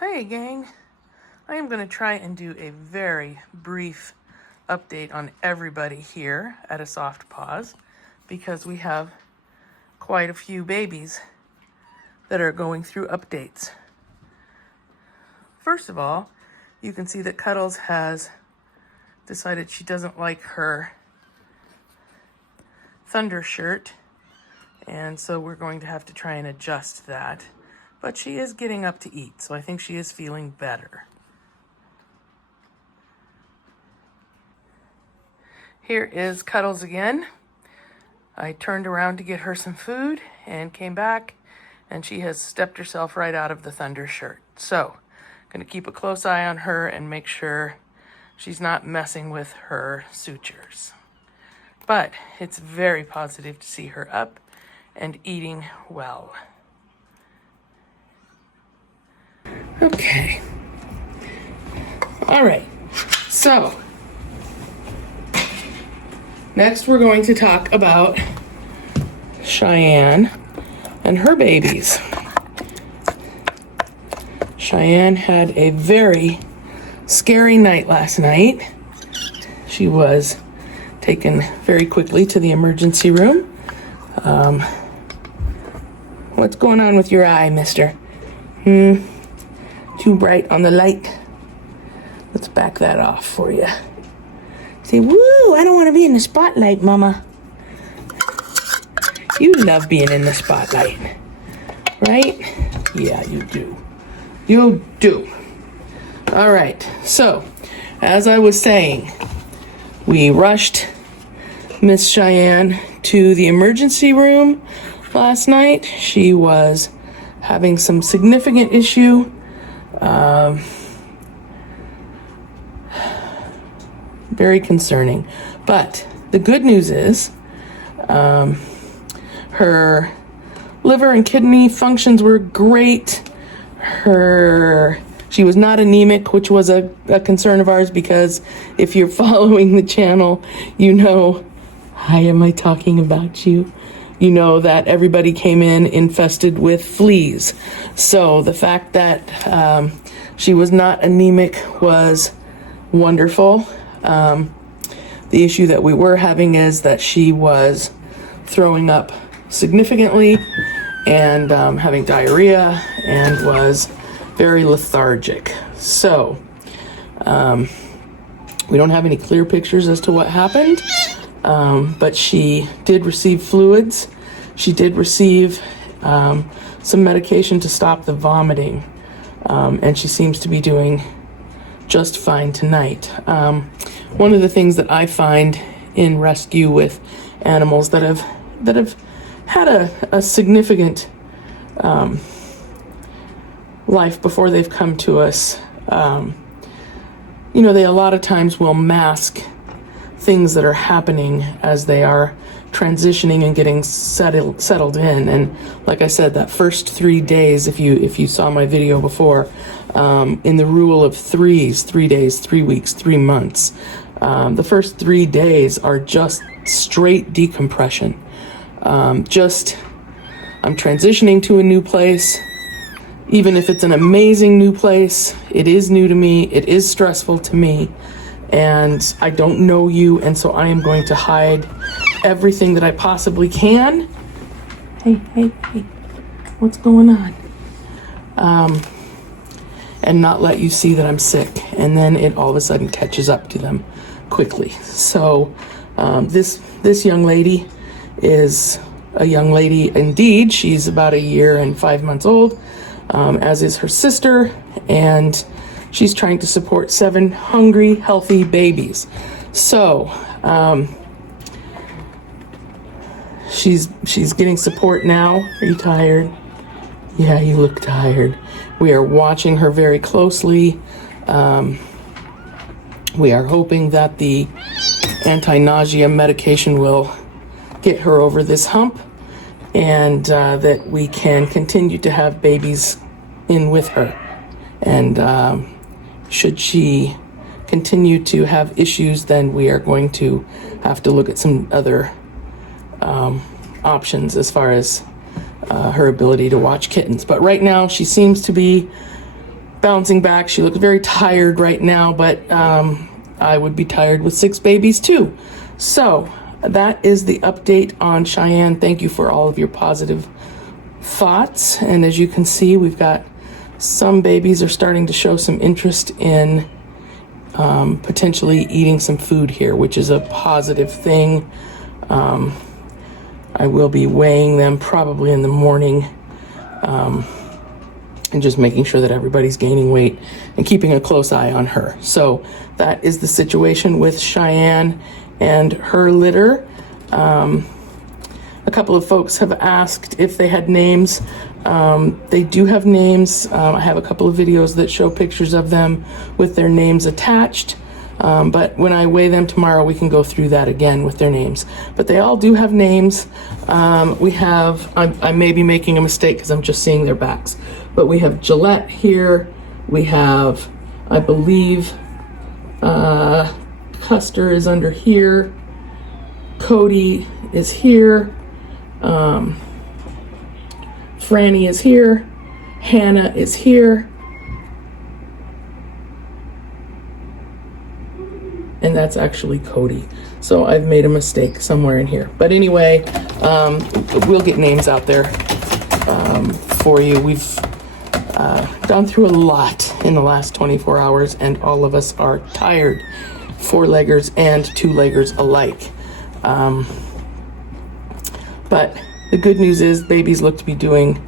Hey gang, I am going to try and do a very brief update on everybody here at ASoftPaws because we have quite a few babies that are going through updates. First of all, you can see that Cuddles has decided she doesn't like her thunder shirt, and so we're going to have to try and adjust that. But she is getting up to eat, so I think she is feeling better. Here is Cuddles again. I turned around to get her some food and came back, and she has stepped herself right out of the thunder shirt. So, I'm going to keep a close eye on her and make sure she's not messing with her sutures. But it's very positive to see her up and eating well. Okay. All right. So, next we're going to talk about Cheyenne and her babies. Cheyenne had a very scary night last night. She was taken very quickly to the emergency room. What's going on with your eye, mister? Too bright on the light. Let's back that off for you. Say, woo, I don't want to be in the spotlight, Mama. You love being in the spotlight, right? Yeah, you do. You do. All right, so, as I was saying, we rushed Miss Cheyenne to the emergency room last night. She was having some significant issue. Very concerning. But the good news is her liver and kidney functions were great. She was not anemic, which was a concern of ours, because if you're following the channel, you know, hi, am I talking about you? You know that everybody came in infested with fleas. So the fact that she was not anemic was wonderful. The issue that we were having is that she was throwing up significantly and having diarrhea and was very lethargic. So we don't have any clear pictures as to what happened, but she did receive fluids. She did receive some medication to stop the vomiting, and she seems to be doing just fine tonight. One of the things that I find in rescue with animals that have had a significant life before they've come to us, they a lot of times will mask things that are happening as they are transitioning and getting settled in. And like I said, that first 3 days, if you saw my video before, in the rule of threes, 3 days, 3 weeks, 3 months, the first 3 days are just straight decompression. I'm transitioning to a new place. Even if it's an amazing new place, it is new to me, it is stressful to me, and I don't know you, and so I am going to hide everything that I possibly can. Hey, what's going on? And not let you see that I'm sick, and then it all of a sudden catches up to them quickly. So this young lady is a young lady indeed. She's about 1 year and 5 months old, as is her sister, and she's trying to support 7 hungry, healthy babies. So she's getting support now. Are you tired? Yeah, you look tired. We are watching her very closely. We are hoping that the anti-nausea medication will get her over this hump, and that we can continue to have babies in with her. And should she continue to have issues, then we are going to have to look at some other options as far as her ability to watch kittens. But right now she seems to be bouncing back. She looks very tired right now, but I would be tired with 6 babies too. So that is the update on Cheyenne. Thank you for all of your positive thoughts. And as you can see, we've got some babies are starting to show some interest in potentially eating some food here, which is a positive thing. I will be weighing them probably in the morning, and just making sure that everybody's gaining weight and keeping a close eye on her. So that is the situation with Cheyenne and her litter. A couple of folks have asked if they had names. They do have names. I have a couple of videos that show pictures of them with their names attached. But when I weigh them tomorrow, we can go through that again with their names. But they all do have names. We have, I may be making a mistake because I'm just seeing their backs. But we have Gillette here. We have, I believe, Custer is under here. Cody is here. Franny is here. Hannah is here. And that's actually Cody. So I've made a mistake somewhere in here. But anyway, we'll get names out there for you. We've gone through a lot in the last 24 hours, and all of us are tired, 4-leggers and 2-leggers alike. But the good news is babies look to be doing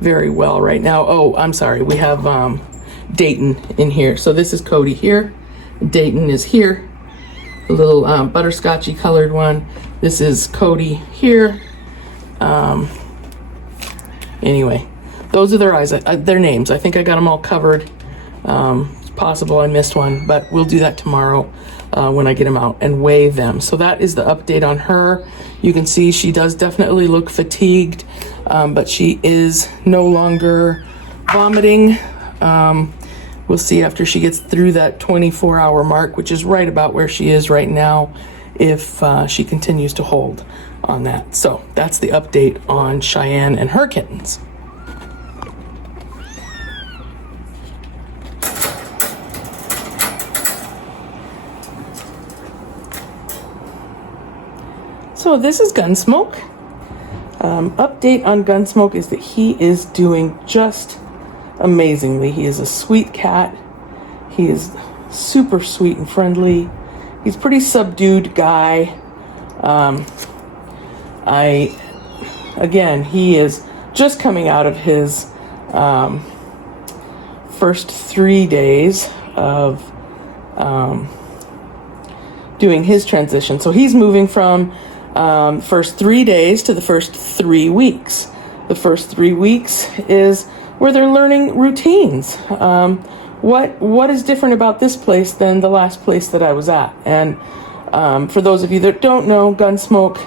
very well right now. Oh, I'm sorry. We have Dayton in here. So this is Cody here. Dayton is here. The little butterscotchy colored one. This is Cody here. Anyway, those are their eyes, their names. I think I got them all covered. It's possible I missed one, but we'll do that tomorrow when I get them out and weigh them. So that is the update on her. You can see she does definitely look fatigued, but she is no longer vomiting. We'll see after she gets through that 24-hour mark, which is right about where she is right now, if she continues to hold on that. So that's the update on Cheyenne and her kittens. So this is Gunsmoke. Update on Gunsmoke is that he is doing just amazingly. He is a sweet cat. He is super sweet and friendly. He's a pretty subdued guy. Again, he is just coming out of his first 3 days of doing his transition. So he's moving from first 3 days to the first 3 weeks. The first 3 weeks is where they're learning routines. What is different about this place than the last place that I was at? And for those of you that don't know, Gunsmoke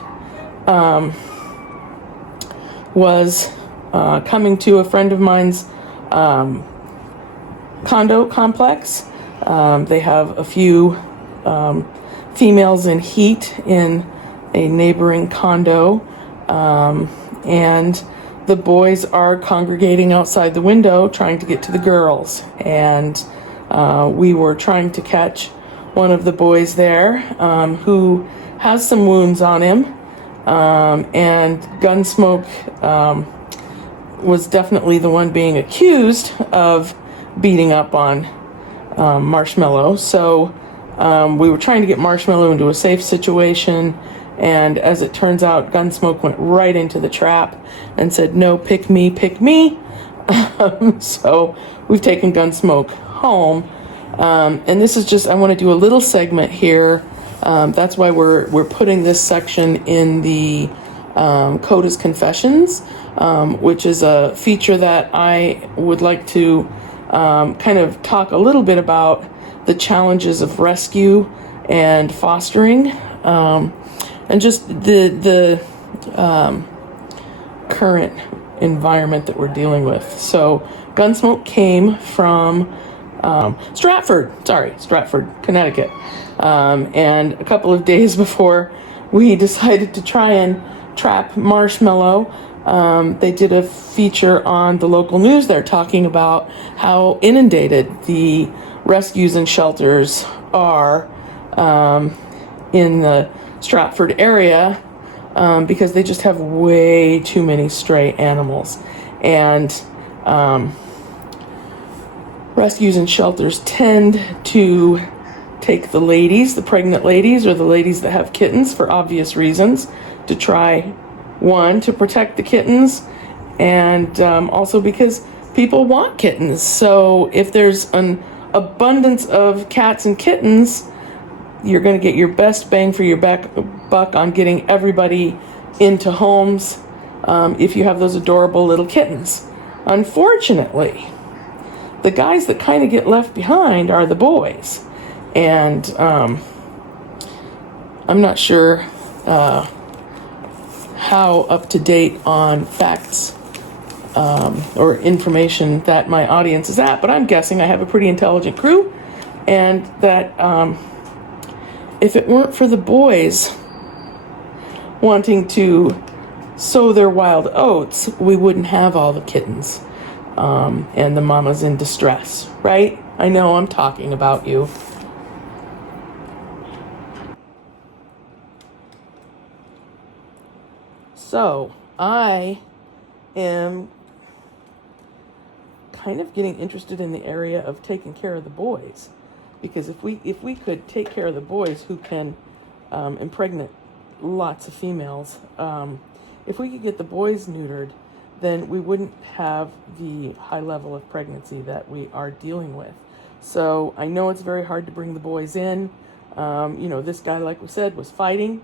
was coming to a friend of mine's condo complex. They have a few females in heat in a neighboring condo, and the boys are congregating outside the window trying to get to the girls. And we were trying to catch one of the boys there who has some wounds on him. And Gunsmoke was definitely the one being accused of beating up on Marshmallow. So we were trying to get Marshmallow into a safe situation. And as it turns out, Gunsmoke went right into the trap and said, "No, pick me, pick me." So we've taken Gunsmoke home. And this is just, I want to do a little segment here. That's why we're putting this section in the CODA's Confessions, which is a feature that I would like to kind of talk a little bit about the challenges of rescue and fostering. And just the current environment that we're dealing with. So Gunsmoke came from Stratford, Connecticut. And a couple of days before we decided to try and trap Marshmallow, They did a feature on the local news there talking about how inundated the rescues and shelters are in the Stratford area because they just have way too many stray animals. And rescues and shelters tend to take the ladies, the pregnant ladies, or the ladies that have kittens for obvious reasons, to try, one, to protect the kittens, and also because people want kittens. So if there's an abundance of cats and kittens, you're going to get your best bang for your buck on getting everybody into homes if you have those adorable little kittens. Unfortunately, the guys that kind of get left behind are the boys. And I'm not sure how up to date on facts or information that my audience is at, but I'm guessing I have a pretty intelligent crew, and that if it weren't for the boys wanting to sow their wild oats, we wouldn't have all the kittens and the mamas in distress, right? I know I'm talking about you. So I am kind of getting interested in the area of taking care of the boys, because if we could take care of the boys who can impregnate lots of females, if we could get the boys neutered, then we wouldn't have the high level of pregnancy that we are dealing with. So I know it's very hard to bring the boys in. This guy, like we said, was fighting.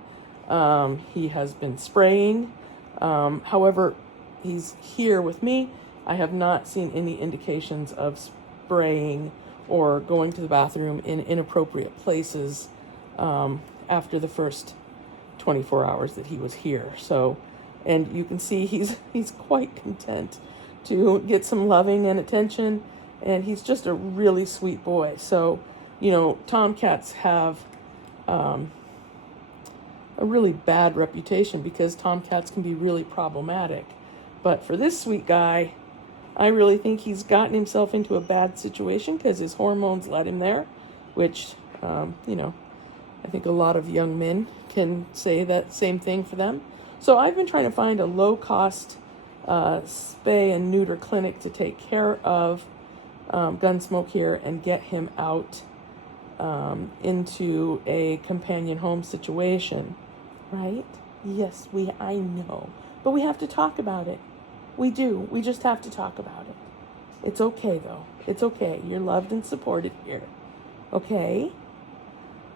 He has been spraying. However, he's here with me. I have not seen any indications of spraying or going to the bathroom in inappropriate places after the first 24 hours that he was here. So, and you can see he's quite content to get some loving and attention, and he's just a really sweet boy. So, tomcats have a really bad reputation because tomcats can be really problematic. But for this sweet guy, I really think he's gotten himself into a bad situation because his hormones led him there, which, I think a lot of young men can say that same thing for them. So I've been trying to find a low-cost spay and neuter clinic to take care of Gunsmoke here and get him out into a companion home situation, right? Yes, I know. But we have to talk about it. We do. We just have to talk about it. It's okay, though. It's okay. You're loved and supported here. Okay?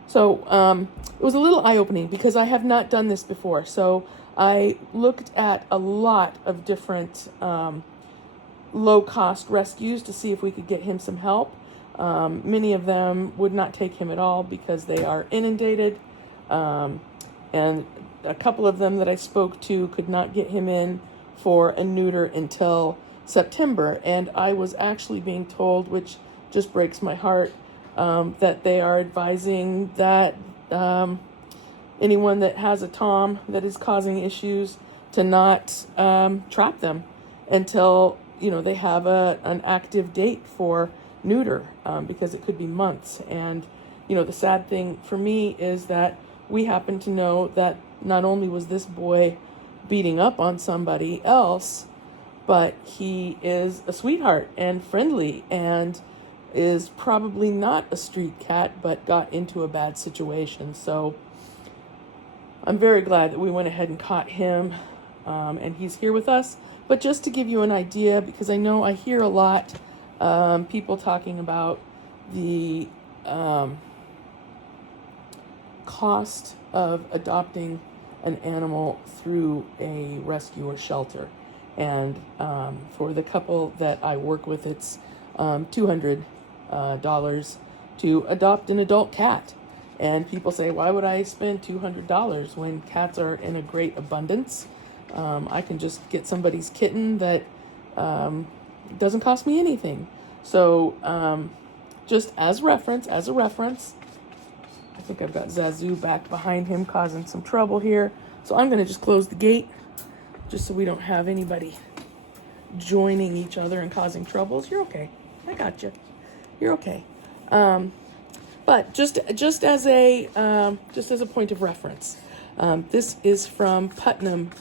So it was a little eye-opening because I have not done this before. So I looked at a lot of different low-cost rescues to see if we could get him some help. Many of them would not take him at all because they are inundated. And a couple of them that I spoke to could not get him in for a neuter until September. And I was actually being told, which just breaks my heart, that they are advising that anyone that has a tom that is causing issues to not trap them until they have an active date for neuter, because it could be months. And the sad thing for me is that we happen to know that not only was this boy beating up on somebody else, but he is a sweetheart and friendly and is probably not a street cat, but got into a bad situation. So I'm very glad that we went ahead and caught him, and he's here with us. But just to give you an idea, because I know I hear a lot people talking about the cost of adopting an animal through a rescue or shelter. And for the couple that I work with, it's $200 to adopt an adult cat. And people say, why would I spend $200 when cats are in a great abundance? I can just get somebody's kitten that doesn't cost me anything. So just as a reference, I think I've got Zazu back behind him causing some trouble here. So I'm going to just close the gate just so we don't have anybody joining each other and causing troubles. You're okay. I got you. You're okay. But just as a point of reference, this is from Putnam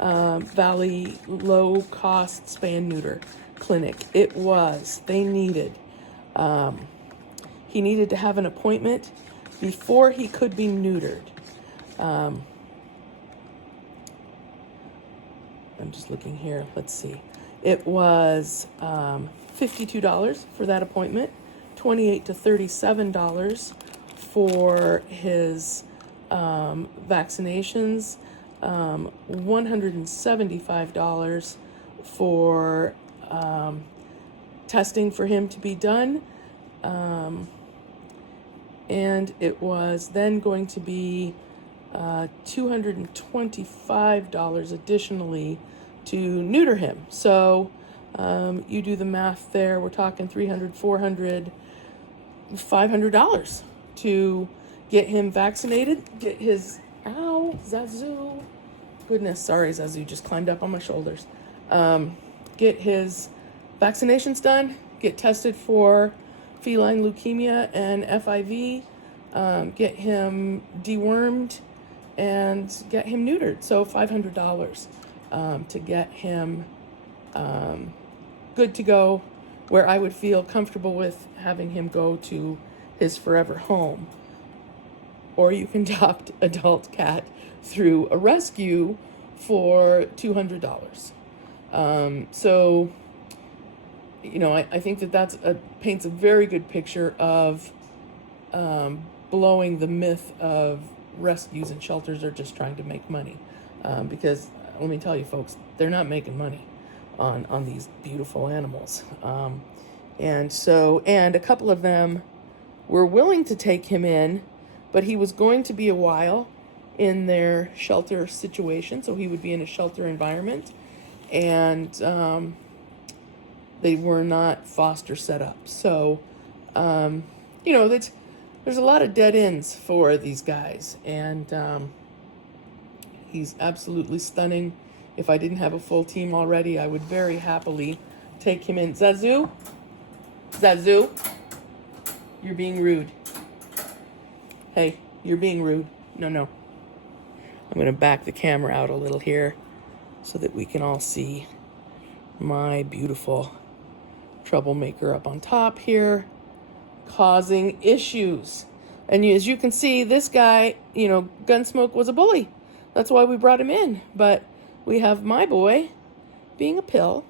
Valley Low Cost Spay Neuter Clinic. They needed, he needed to have an appointment before he could be neutered. I'm just looking here. Let's see. It was $52 for that appointment, $28 to $37 for his vaccinations, $175 for testing for him to be done, and it was then going to be $225 additionally to neuter him. So you do the math there. We're talking $300, $400, $500 to get him vaccinated, get his, ow, Zazu. Goodness, sorry, Zazu just climbed up on my shoulders. Get his vaccinations done, get tested for feline leukemia and FIV, get him dewormed, and get him neutered. So $500 to get him good to go, where I would feel comfortable with having him go to his forever home. Or you can adopt adult cat through a rescue for $200. So, you know, I think that's paints a very good picture of blowing the myth of rescues and shelters are just trying to make money. Because let me tell you, folks, they're not making money on these beautiful animals. And a couple of them were willing to take him in, but he was going to be a while in their shelter situation, so he would be in a shelter environment, and they were not foster set up. So, you know, there's a lot of dead ends for these guys, and he's absolutely stunning. If I didn't have a full team already, I would very happily take him in. Zazu, you're being rude. Hey, you're being rude. No. I'm going to back the camera out a little here so that we can all see my beautiful troublemaker up on top here, causing issues. And as you can see, this guy, you know, Gunsmoke was a bully. That's why we brought him in. But we have my boy being a pill,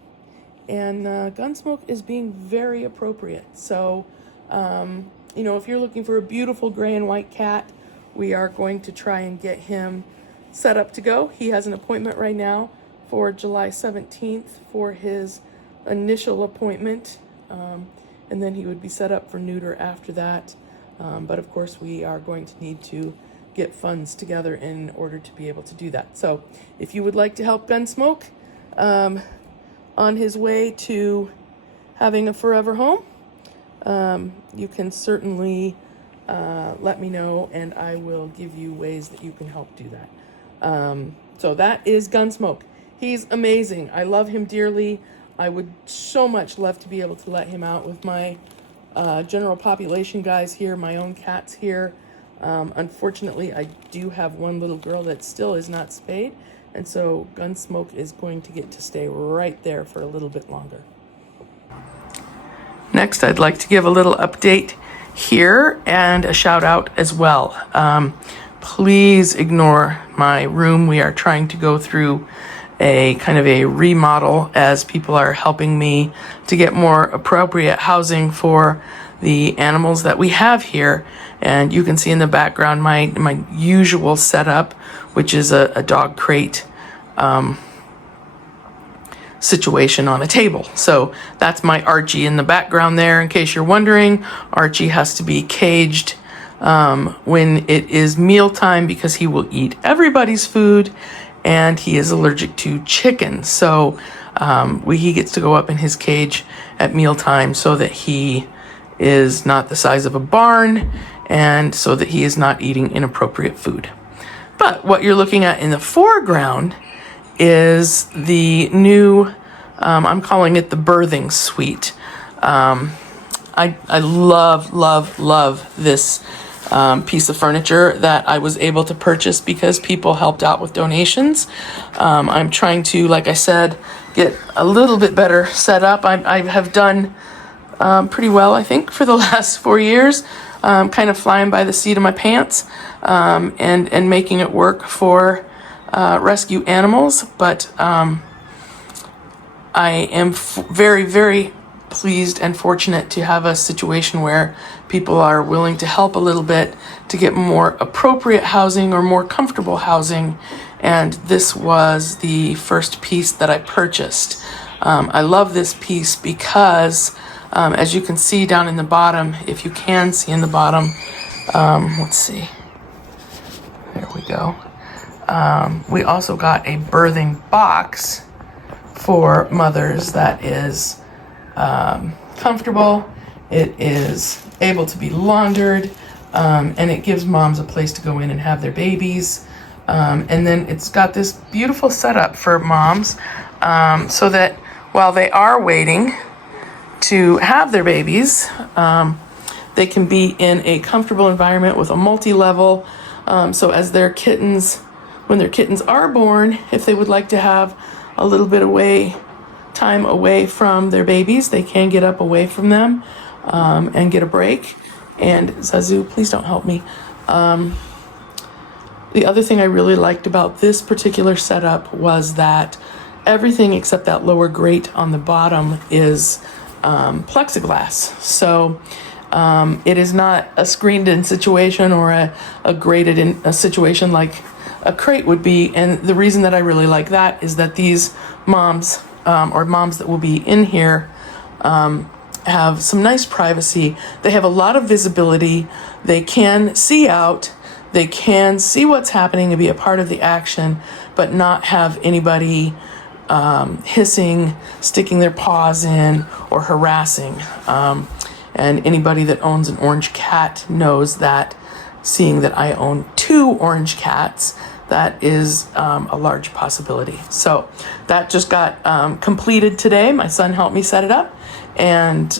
and Gunsmoke is being very appropriate. So, you know, if you're looking for a beautiful gray and white cat, we are going to try and get him set up to go. He has an appointment right now for July 17th for his initial appointment, and then he would be set up for neuter after that. But of course, we are going to need to get funds together in order to be able to do that. So if you would like to help Gunsmoke on his way to having a forever home, you can certainly let me know, and I will give you ways that you can help do that. So that is Gunsmoke. He's amazing. I love him dearly. I would so much love to be able to let him out with my general population guys here, my own cats here. Unfortunately, I do have one little girl that still is not spayed, and so Gunsmoke is going to get to stay right there for a little bit longer. Next, I'd like to give a little update here and a shout out as well. Please ignore my room. We are trying to go through a kind of a remodel as people are helping me to get more appropriate housing for the animals that we have here. And you can see in the background my usual setup, which is a dog crate situation on a table. So that's my Archie in the background there. In case you're wondering, Archie has to be caged when it is mealtime because he will eat everybody's food, and he is allergic to chicken. So he gets to go up in his cage at mealtime so that he is not the size of a barn, and so that he is not eating inappropriate food. But what you're looking at in the foreground is the new, I'm calling it the birthing suite. I love this piece of furniture that I was able to purchase because people helped out with donations. I'm trying to, like I said, get a little bit better set up. I have done pretty well, I think, for the last 4 years, kind of flying by the seat of my pants, and making it work for rescue animals. But I am very, very pleased and fortunate to have a situation where people are willing to help a little bit to get more appropriate housing or more comfortable housing. And this was the first piece that I purchased. I love this piece because, as you can see down in the bottom, if you can see in the bottom, let's see, there we go. We also got a birthing box for mothers that is comfortable. It is able to be laundered, and it gives moms a place to go in and have their babies. And then it's got this beautiful setup for moms, so that while they are waiting to have their babies, they can be in a comfortable environment with a multi-level. So as their kittens, when their kittens are born, if they would like to have a little bit time away from their babies, they can get up away from them and get a break. And Zazu, please don't help me. The other thing I really liked about this particular setup was that everything except that lower grate on the bottom is plexiglass. So it is not a screened-in situation or a grated-in a situation like a crate would be. And the reason that I really like that is that these moms, or moms that will be in here, have some nice privacy. They have a lot of visibility. They can see out. They can see what's happening and be a part of the action, but not have anybody hissing, sticking their paws in, or harassing. And anybody that owns an orange cat knows that, seeing that I own 2 orange cats, that is a large possibility. So that just got completed today. My son helped me set it up. And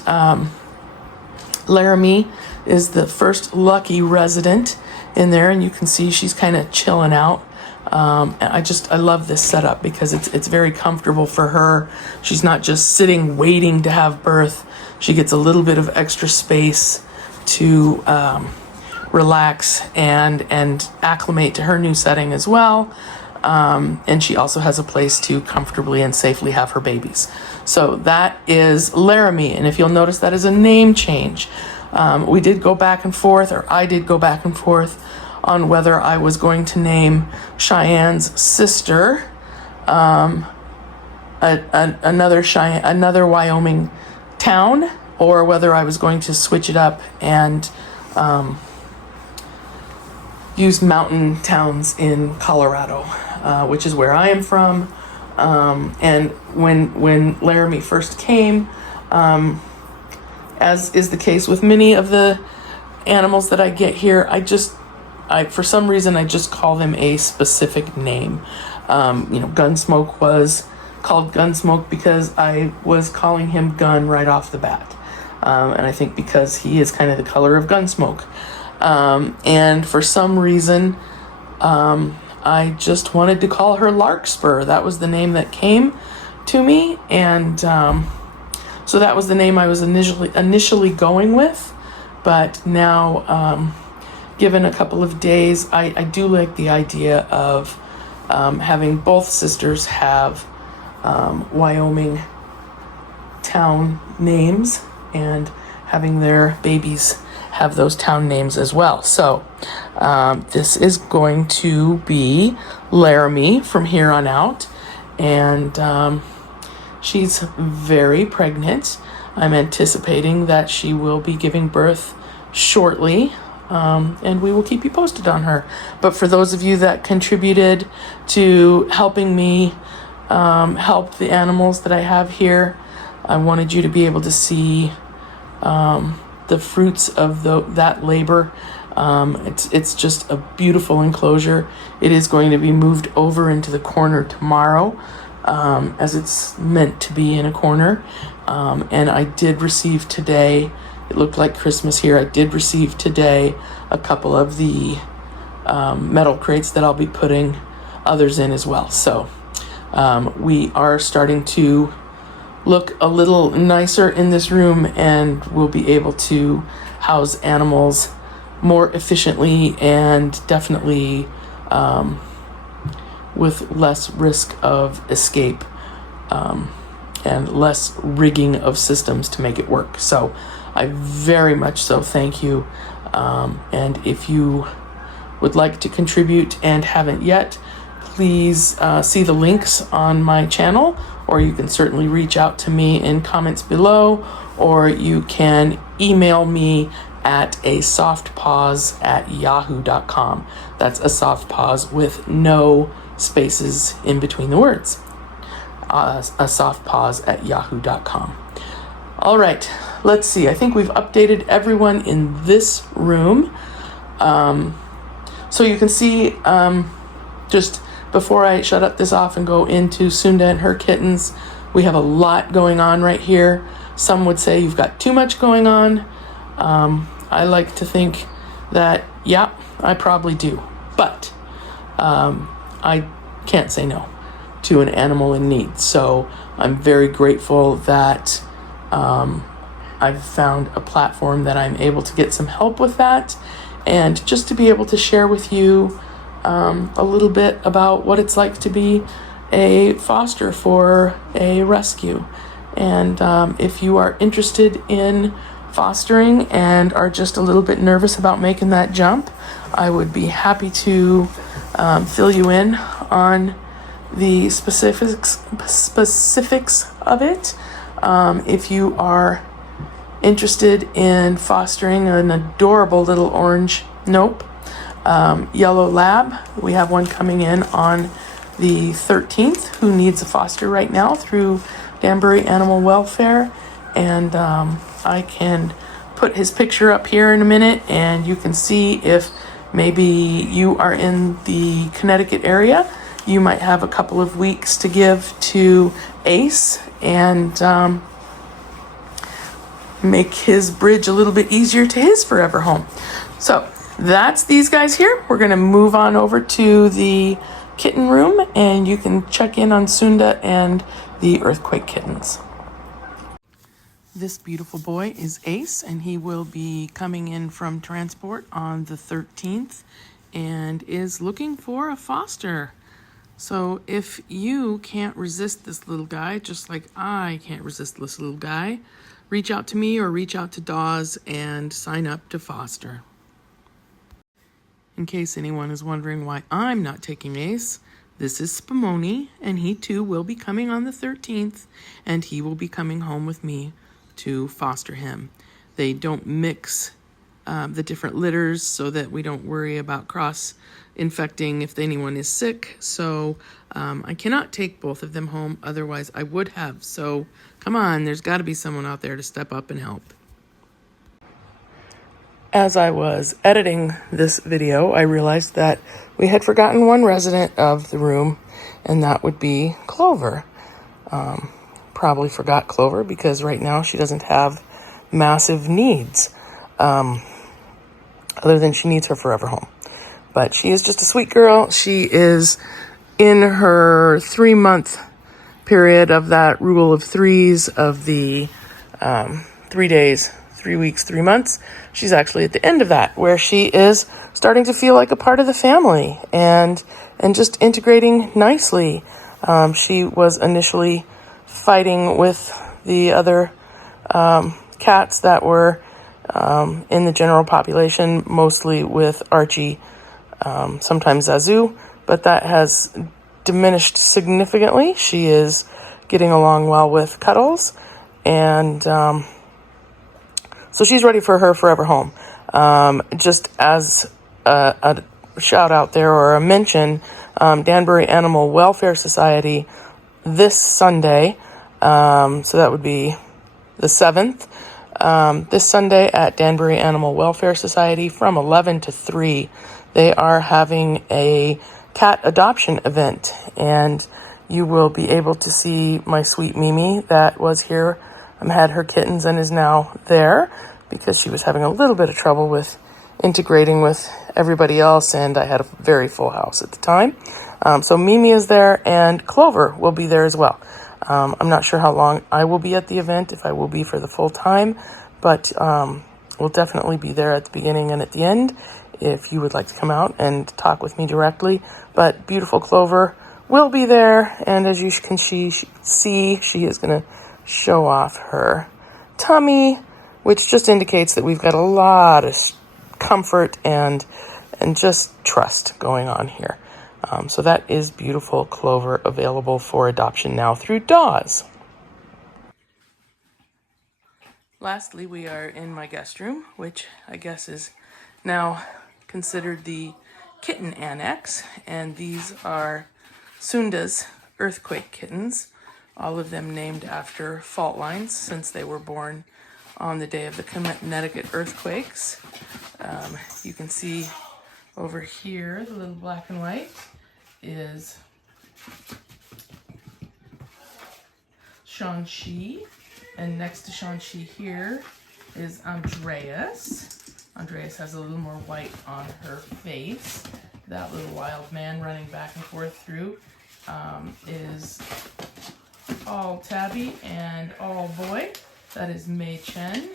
Laramie is the first lucky resident in there. And you can see she's kind of chilling out. And I love this setup because it's very comfortable for her. She's not just sitting waiting to have birth. She gets a little bit of extra space to relax and acclimate to her new setting as well. And she also has a place to comfortably and safely have her babies. So that is Laramie. And if you'll notice, that is a name change. We did go back and forth, or I did go back and forth on whether I was going to name Cheyenne's sister another Wyoming town, or whether I was going to switch it up and use mountain towns in Colorado, which is where I am from. And when Laramie first came, as is the case with many of the animals that I get here, I for some reason I just call them a specific name. Gunsmoke was called Gunsmoke because I was calling him Gun right off the bat. And I think because he is kind of the color of Gunsmoke. And for some reason, I just wanted to call her Larkspur. That was the name that came to me. And so that was the name I was initially going with. But now, given a couple of days, I do like the idea of having both sisters have Wyoming town names and having their babies have those town names as well. So this is going to be Laramie from here on out. And she's very pregnant. I'm anticipating that she will be giving birth shortly. And we will keep you posted on her. But for those of you that contributed to helping me help the animals that I have here, I wanted you to be able to see the fruits of that labor. It's just a beautiful enclosure. It is going to be moved over into the corner tomorrow, as it's meant to be in a corner. And I did receive today, it looked like Christmas here, I did receive today a couple of the metal crates that I'll be putting others in as well. So we are starting to look a little nicer in this room, and we'll be able to house animals more efficiently and definitely with less risk of escape and less rigging of systems to make it work. So I very much so thank you. And if you would like to contribute and haven't yet, please see the links on my channel, or you can certainly reach out to me in comments below, or you can email me at ASoftPaws@yahoo.com. That's ASoftPaws with no spaces in between the words. ASoftPaws@yahoo.com. All right, let's see. I think we've updated everyone in this room. So you can see, just before I shut up this off and go into Sunda and her kittens, we have a lot going on right here. Some would say you've got too much going on. I like to think that, yeah, I probably do. But I can't say no to an animal in need. So I'm very grateful that I've found a platform that I'm able to get some help with that, and just to be able to share with you a little bit about what it's like to be a foster for a rescue. And if you are interested in fostering and are just a little bit nervous about making that jump, I would be happy to fill you in on the specifics of it. If you are interested in fostering an adorable little orange yellow lab, we have one coming in on the 13th who needs a foster right now through Danbury Animal Welfare, and I can put his picture up here in a minute, and you can see if maybe you are in the Connecticut area. You might have a couple of weeks to give to Ace and make his bridge a little bit easier to his forever home. So that's these guys here. We're going to move on over to the kitten room, and you can check in on Sunda and the earthquake kittens. This beautiful boy is Ace, and he will be coming in from transport on the 13th and is looking for a foster. So if you can't resist this little guy, just like I can't resist this little guy, reach out to me or reach out to Dawes and sign up to foster. In case anyone is wondering why I'm not taking Ace, this is Spumoni, and he too will be coming on the 13th, and he will be coming home with me to foster him. They don't mix the different litters so that we don't worry about cross-infecting if anyone is sick. So I cannot take both of them home, otherwise I would have. So come on, there's got to be someone out there to step up and help. As I was editing this video, I realized that we had forgotten one resident of the room, and that would be Clover. Probably forgot Clover because right now she doesn't have massive needs, other than she needs her forever home. But she is just a sweet girl. She is in her 3-month period of that rule of threes of the 3 days, 3 weeks, 3 months. She's actually at the end of that, where she is starting to feel like a part of the family and just integrating nicely. She was initially fighting with the other cats that were in the general population, mostly with Archie, sometimes Zazu, but that has diminished significantly. She is getting along well with Cuddles, and so she's ready for her forever home. Just as a shout out there, or a mention, Danbury Animal Welfare Society this Sunday, so that would be the 7th, This Sunday at Danbury Animal Welfare Society from 11 to 3, they are having a cat adoption event, and you will be able to see my sweet Mimi that was here, had her kittens and is now there because she was having a little bit of trouble with integrating with everybody else, and I had a very full house at the time. So Mimi is there, and Clover will be there as well. I'm not sure how long I will be at the event, if I will be for the full time, but we'll definitely be there at the beginning and at the end if you would like to come out and talk with me directly. But beautiful Clover will be there, and as you can see, she is going to show off her tummy, which just indicates that we've got a lot of comfort and just trust going on here. So that is beautiful Clover, available for adoption now through Dawes. Lastly, we are in my guest room, which I guess is now considered the Kitten Annex, and these are Sunda's earthquake kittens, all of them named after fault lines since they were born on the day of the Connecticut earthquakes. You can see over here, the little black and white is Shang-Chi, and next to Shang-Chi here is Andreas. Andreas has a little more white on her face. That little wild man running back and forth through is all tabby and all boy. That is Mei Chen.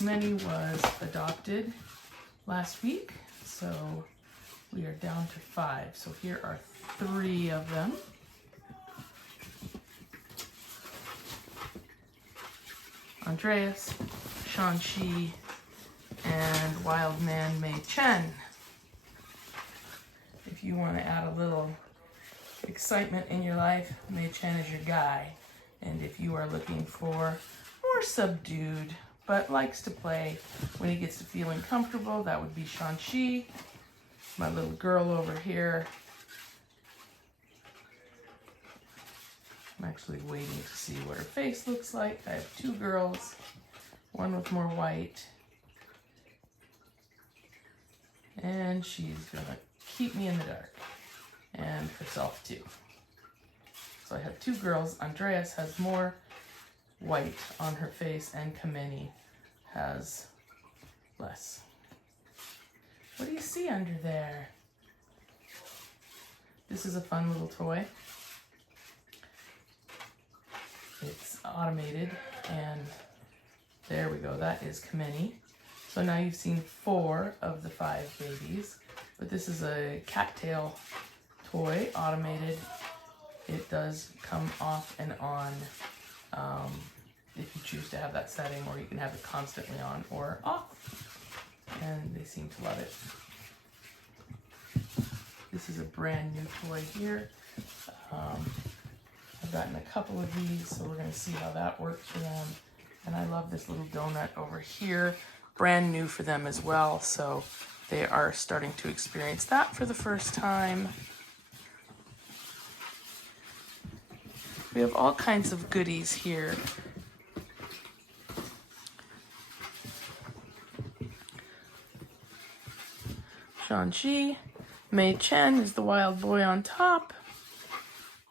Many was adopted last week, so we are down to 5. So here are 3 of them. Andreas, Shang-Chi, and Wild Man Mei Chen. If you want to add a little excitement in your life, Mei Chen is your guy. And if you are looking for more subdued, but likes to play when he gets to feeling comfortable, that would be Shang-Chi. My little girl over here. I'm actually waiting to see what her face looks like. I have 2 girls, one with more white, and she's gonna keep me in the dark, and herself too. So I have 2 girls. Andreas has more white on her face, and Kameni has less. What do you see under there? This is a fun little toy. It's automated, and there we go. That is Kameni. So now you've seen 4 of the 5 babies, but this is a cattail toy, automated. It does come off and on if you choose to have that setting, or you can have it constantly on or off, and they seem to love it. This is a brand new toy here. I've gotten a couple of these, so we're going to see how that works for them. And I love this little donut over here, brand new for them as well, so they are starting to experience that for the first time. We have all kinds of goodies here. Shang-Chi, Mei Chen is the wild boy on top.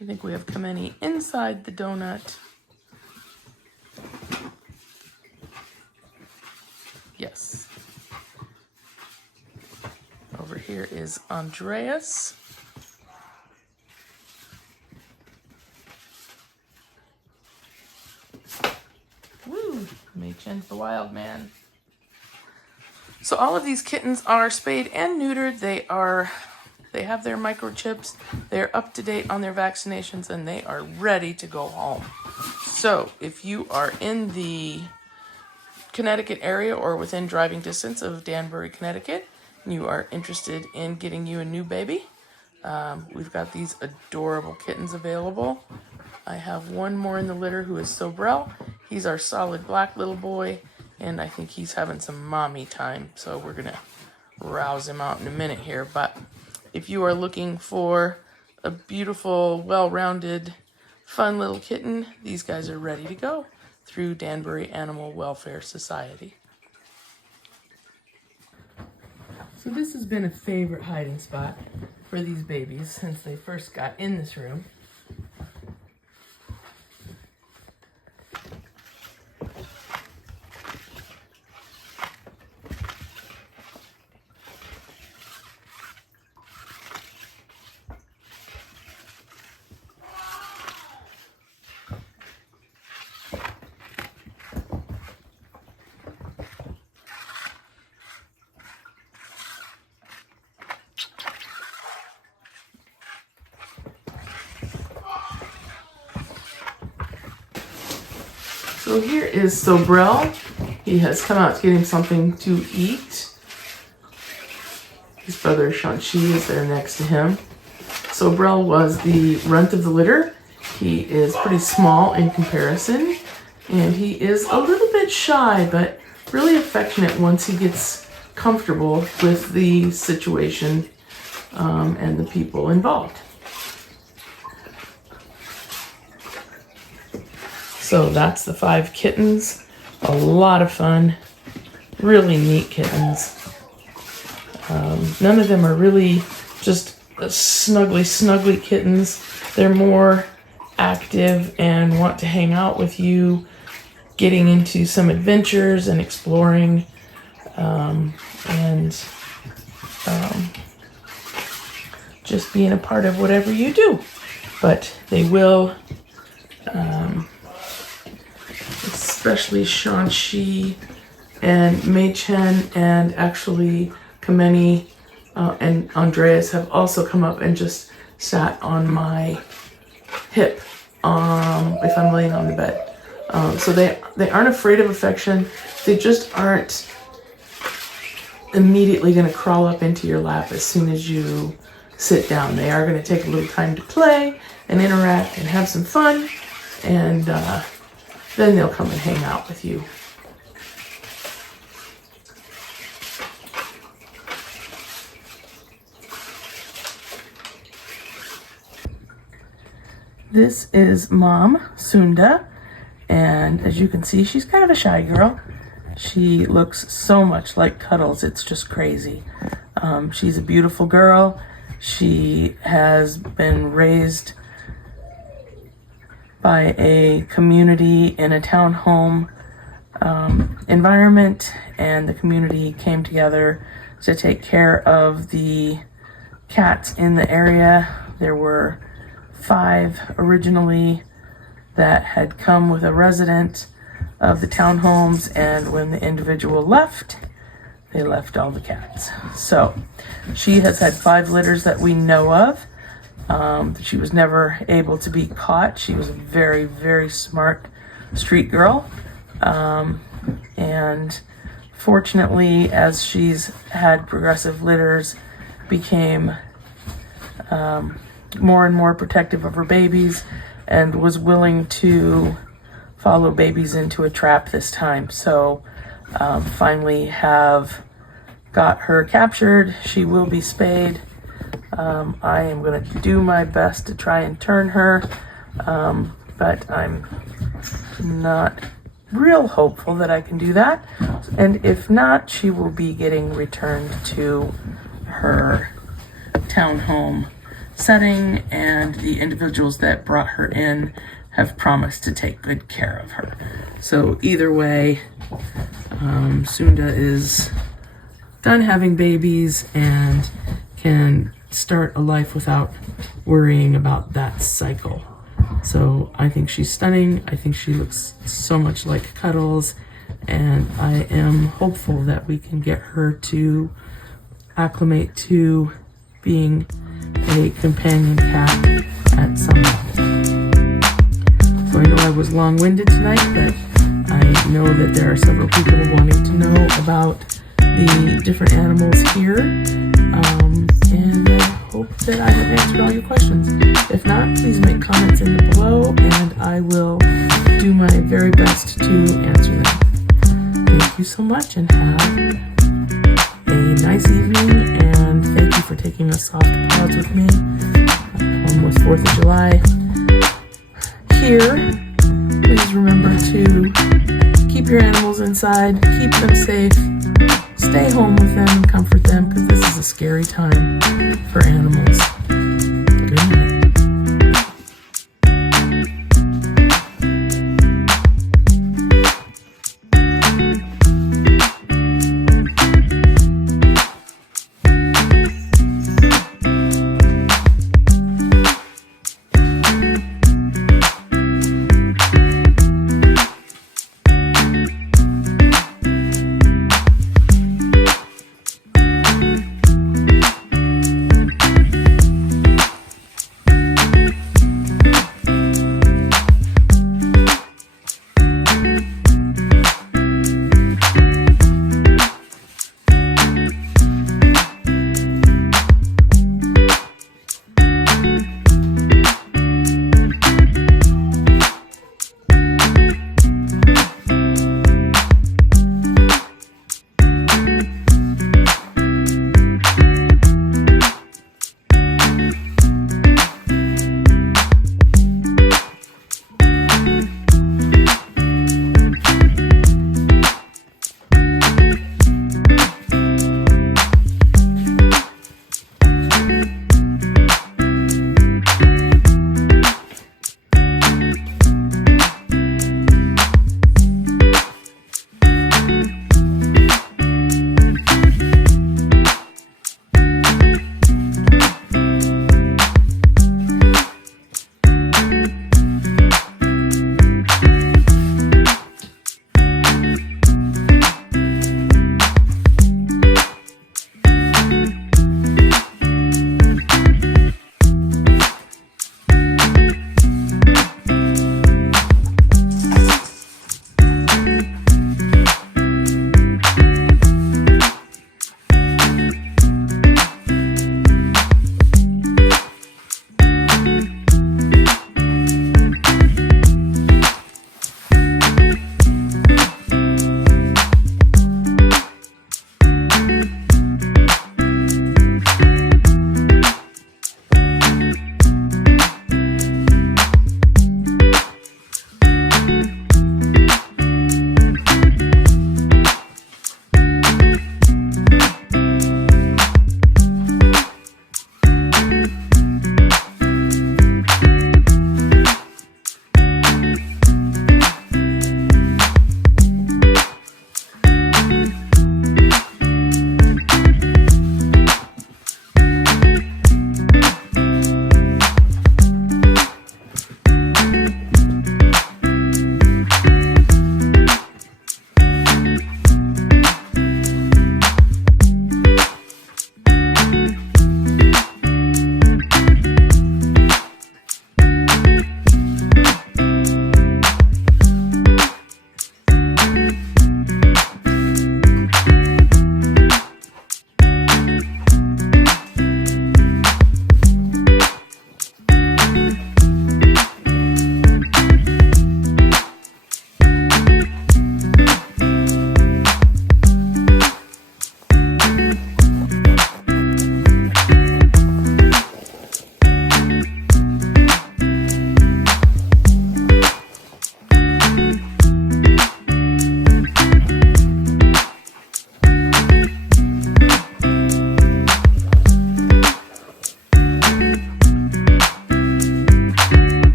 I think we have Kameni inside the donut. Yes. Over here is Andreas. Woo! Mei Chen's the wild man. So all of these kittens are spayed and neutered. They have their microchips. They're up to date on their vaccinations, and they are ready to go home. So if you are in the Connecticut area or within driving distance of Danbury, Connecticut, and you are interested in getting you a new baby, we've got these adorable kittens available. I have one more in the litter who is Sobrel. He's our solid black little boy, and I think he's having some mommy time, so we're gonna rouse him out in a minute here. But If you are looking for a beautiful, well-rounded, fun little kitten, these guys are ready to go through Danbury Animal Welfare Society. So this has been a favorite hiding spot for these babies since they first got in this room. So here is Sobrel. He has come out to get him something to eat. His brother Shanchi is there next to him. Sobrel was the runt of the litter. He is pretty small in comparison, and he is a little bit shy, but really affectionate once he gets comfortable with the situation and the people involved. So that's the 5 kittens. A lot of fun. Really neat kittens. None of them are really just snuggly kittens. They're more active and want to hang out with you, getting into some adventures and exploring, and just being a part of whatever you do. But they will, especially Shanxi and Mei Chen and actually Kameni and Andreas have also come up and just sat on my hip if I'm laying on the bed. So they aren't afraid of affection. They just aren't immediately going to crawl up into your lap as soon as you sit down. They are going to take a little time to play and interact and have some fun, and then they'll come and hang out with you. This is Mom, Sunda, and as you can see, she's kind of a shy girl. She looks so much like Cuddles, it's just crazy. She's a beautiful girl. She has been raised by a community in a townhome environment, and the community came together to take care of the cats in the area. There were 5 originally that had come with a resident of the townhomes, and when the individual left, they left all the cats. So she has had 5 litters that we know of. She was never able to be caught. She was a very, very smart street girl. And fortunately, as she's had progressive litters, became more and more protective of her babies and was willing to follow babies into a trap this time. So finally have got her captured. She will be spayed. I am going to do my best to try and turn her, but I'm not real hopeful that I can do that. And if not, she will be getting returned to her townhome setting, and the individuals that brought her in have promised to take good care of her. So either way, Sunda is done having babies and can start a life without worrying about that cycle. So I think she's stunning. I think she looks so much like Cuddles, and I am hopeful that we can get her to acclimate to being a companion cat at some level. So I know I was long-winded tonight, but I know that there are several people wanting to know about the different animals here, and I hope that I have answered all your questions. If not, please make comments in the below, and I will do my very best to answer them. Thank you so much, and have a nice evening, and thank you for taking ASoftPaws with me on the 4th of July. Here, please remember to keep your animals inside, keep them safe, stay home with them and comfort them, because this is a scary time for animals. Good night.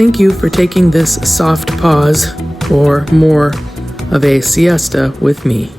thank you for taking this soft pause, or more of a siesta, with me.